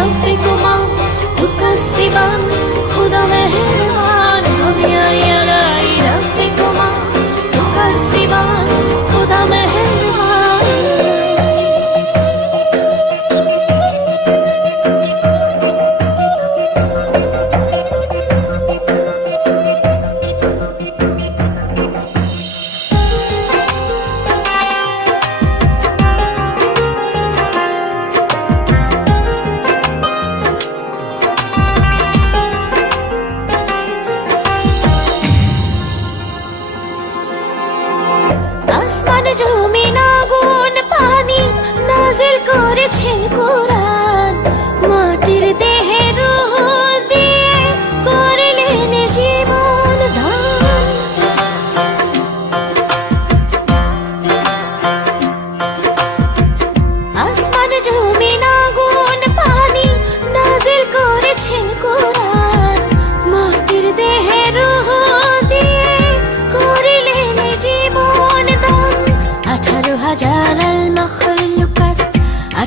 love কোরআন মাটির দে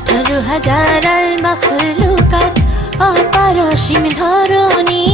আঠারো হাজার আল মাখলুকাত অপারসীম ধরণী।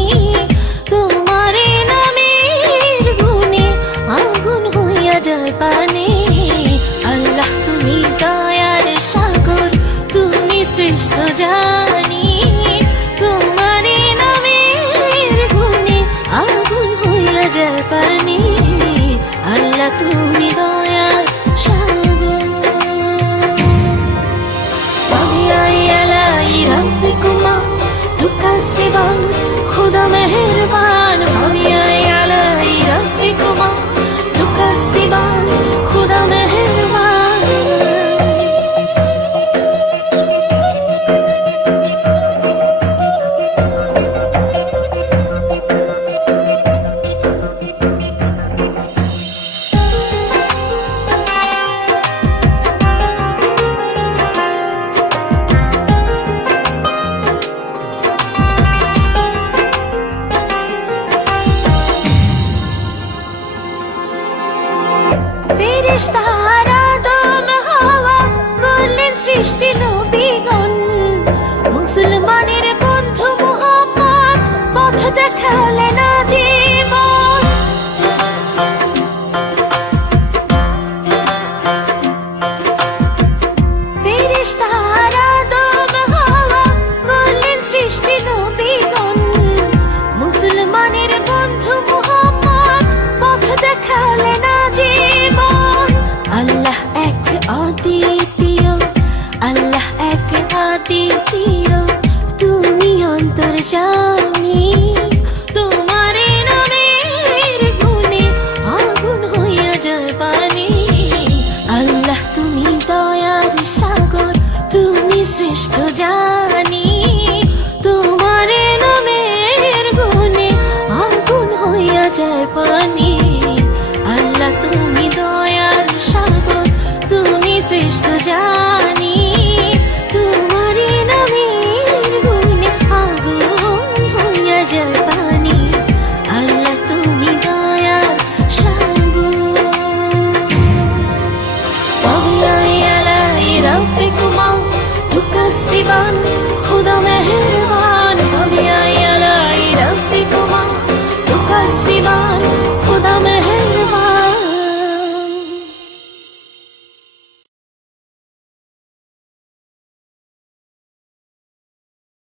সৃষ্টি মুসলমানের বন্ধু মোহাম্মদ পথ দেখালে অদ্বিতীয় আল্লাহ এক অদ্বিতীয় তুমি অন্তর বেশ তো জানি, তোমারই নামের গুণে আগুন হইয়া যায় পানি। আল্লাহ, তুমি দয়া সাগু। পগলালি আলাই রাব্বিকুমা খুদা মেহের